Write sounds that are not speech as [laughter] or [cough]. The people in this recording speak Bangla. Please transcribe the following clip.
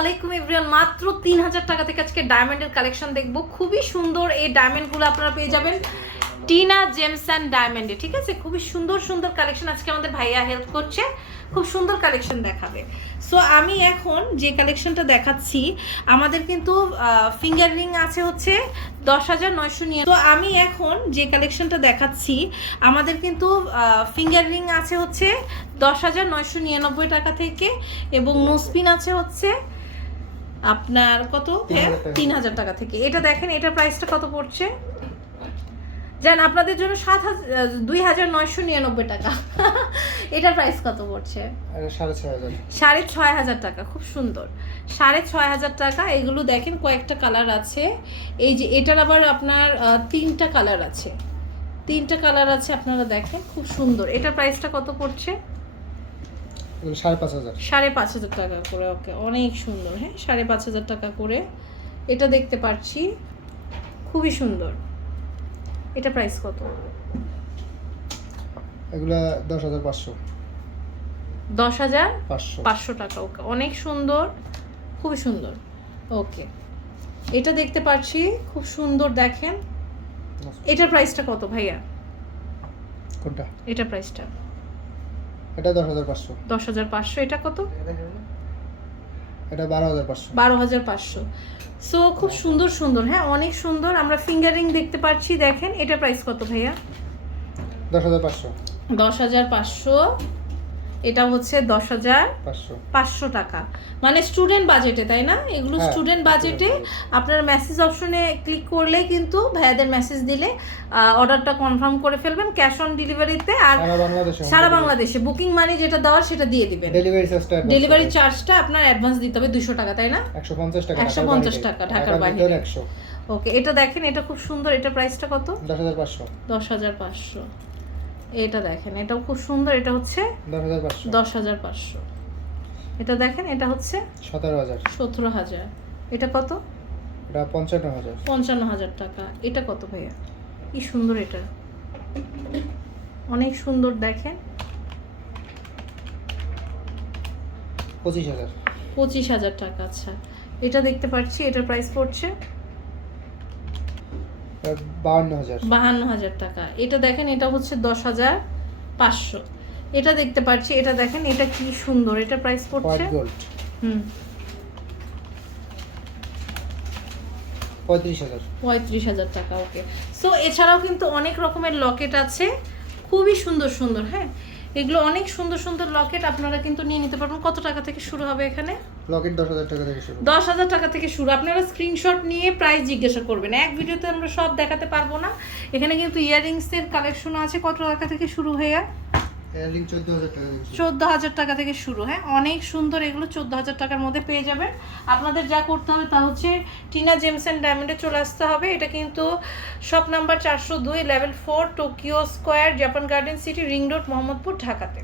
আলাইকুম এভরিওয়ান, মাত্র তিন হাজার টাকা থেকে আজকে ডায়মন্ডের কালেকশন দেখব। খুবই সুন্দর এই ডায়মন্ডগুলো আপনারা পেয়ে যাবেন। টিনা জেমস অ্যান্ড ডায়মন্ডে, ঠিক আছে? খুবই সুন্দর সুন্দর কালেকশন আজকে আমাদের ভাইয়া হেল্প করছে। খুব সুন্দর কালেকশন দেখাবে। সো আমি এখন যে কালেকশনটা দেখাচ্ছি, আমাদের কিন্তু ফিঙ্গার রিং আছে হচ্ছে দশ হাজার নয়শো নিয়ে। তো আমি এখন যে কালেকশনটা দেখাচ্ছি, আমাদের কিন্তু ফিঙ্গার রিং আছে হচ্ছে দশ হাজার নয়শো নিরানব্বই টাকা থেকে, এবং নোসপিন আছে হচ্ছে আপনার কত? তিন হাজার টাকা। থেকে। এটা দেখেন এটার প্রাইসটা কত পড়ছে? যান আপনাদের জন্য সাত হাজার দুই হাজার নয়শো নিরানব্বই টাকা। [laughs] এটার প্রাইস কত পড়ছে? সাড়ে ছয় হাজার। টাকা খুব সুন্দর। সাড়ে ছয় হাজার টাকা এগুলো দেখেন কয়েকটা কালার আছে। এই যে এটার আবার আপনার তিনটা কালার আছে। তিনটা কালার আছে আপনারা দেখেন খুব সুন্দর। এটার প্রাইসটা কত পড়ছে? সাড়ে পাঁচ হাজার। সাড়ে পাঁচ হাজার টাকা করে ওকে অনেক সুন্দর হ্যাঁ সাড়ে পাঁচ হাজার টাকা করে। এটা দেখতে পাচ্ছি খুবই সুন্দর। এটা প্রাইস কত? এগুলো দশ হাজার পাঁচশো। দশ হাজার পাঁচশো। টাকা ওকে অনেক সুন্দর খুবই সুন্দর ওকে। এটা দেখতে পাচ্ছি খুব সুন্দর দেখেন। এটার প্রাইসটা কত ভাইয়া? কোনটা? এটা প্রাইসটা এটা 10500 10500 এটা কত? এটা 12500 12500 সো খুব সুন্দর সুন্দর। হ্যাঁ অনেক সুন্দর। আমরা ফিঙ্গারিং দেখতে পাচ্ছি দেখেন। এটা প্রাইস কত ভাইয়া? 10500 10500 এটা হচ্ছে দশ হাজার পাঁচশো। টাকা। মানে স্টুডেন্ট বাজেটে তাই না? এগুলো স্টুডেন্ট বাজেটে আপনার মেসেজ অপশনে ক্লিক করলেই কিন্তু ভাইয়াদের মেসেজ দিলে অর্ডারটা কনফার্ম করে ফেলবেন ক্যাশ অন ডেলিভারিতে আর সারা বাংলাদেশে বুকিং মানি যেটা দেওয়ার সেটা দিয়ে দিবেন। ডেলিভারি চার্জটা আপনার অ্যাডভান্স দিতে হবে দুশো টাকা তাই না? একশো পঞ্চাশ টাকা 150 টাকা, ঢাকার বাইরে। ওকে এটা দেখেন এটা খুব সুন্দর। এটা প্রাইসটা কত? দশ হাজার পাঁচশো। দশ হাজার পাঁচশো। এটা দেখেন এটাও খুব সুন্দর এটা হচ্ছে দশ হাজার পাঁচশো। এটা দেখেন এটা হচ্ছে সতেরো হাজার। সতেরো হাজার। এটা কত? এটা পঞ্চান্ন হাজার। পঞ্চান্ন হাজার টাকা। এটা কত ভাইয়া? কি সুন্দর এটা। অনেক সুন্দর দেখেন। পঁচিশ হাজার। পঁচিশ হাজার টাকা আচ্ছা। এটা দেখতে পাচ্ছি এটার প্রাইস পড়ছে হাজার। বাহান্ন হাজার টাকা। এটা দেখেন এটা হচ্ছে দশ হাজার পাঁচশো। এটা দেখতে পাচ্ছি এটা দেখেন এটা কি সুন্দর। এটা প্রাইস পড়ছে? হুম। পঁয়ত্রিশ হাজার। পঁয়ত্রিশ হাজার টাকা ওকে। সো এছাড়াও কিন্তু অনেক রকমের লকেট আছে। খুবই সুন্দর সুন্দর হ্যাঁ? এগুলো অনেক সুন্দর সুন্দর লকেট আপনারা কিন্তু নিয়ে নিতে পারবেন। কত টাকা থেকে শুরু হবে এখানে? লকেট দশ হাজার টাকা থেকে শুরু। দশ হাজার টাকা থেকে শুরু। আপনারা স্ক্রিনশট নিয়ে প্রাইস জিজ্ঞাসা করবেন। এক ভিডিওতে আমরা সব দেখাতে পারব না। এখানে কিন্তু ইয়াররিংসের কালেকশন আছে। কত টাকা থেকে শুরু হয়ে এয়াররিং শুরু চোদ্দ হাজার টাকা থেকে শুরু হ্যাঁ? অনেক সুন্দর এগুলো চোদ্দ হাজার টাকার মধ্যে পেয়ে যাবেন। আপনাদের যা করতে হবে তা হচ্ছে টিনা জেমস অ্যান্ড ডায়মন্ডে চলে আসতে হবে। এটা কিন্তু শপ নাম্বার চারশো দুই level four Tokyo square Japan garden city ring road Mohammadpur ঢাকাতে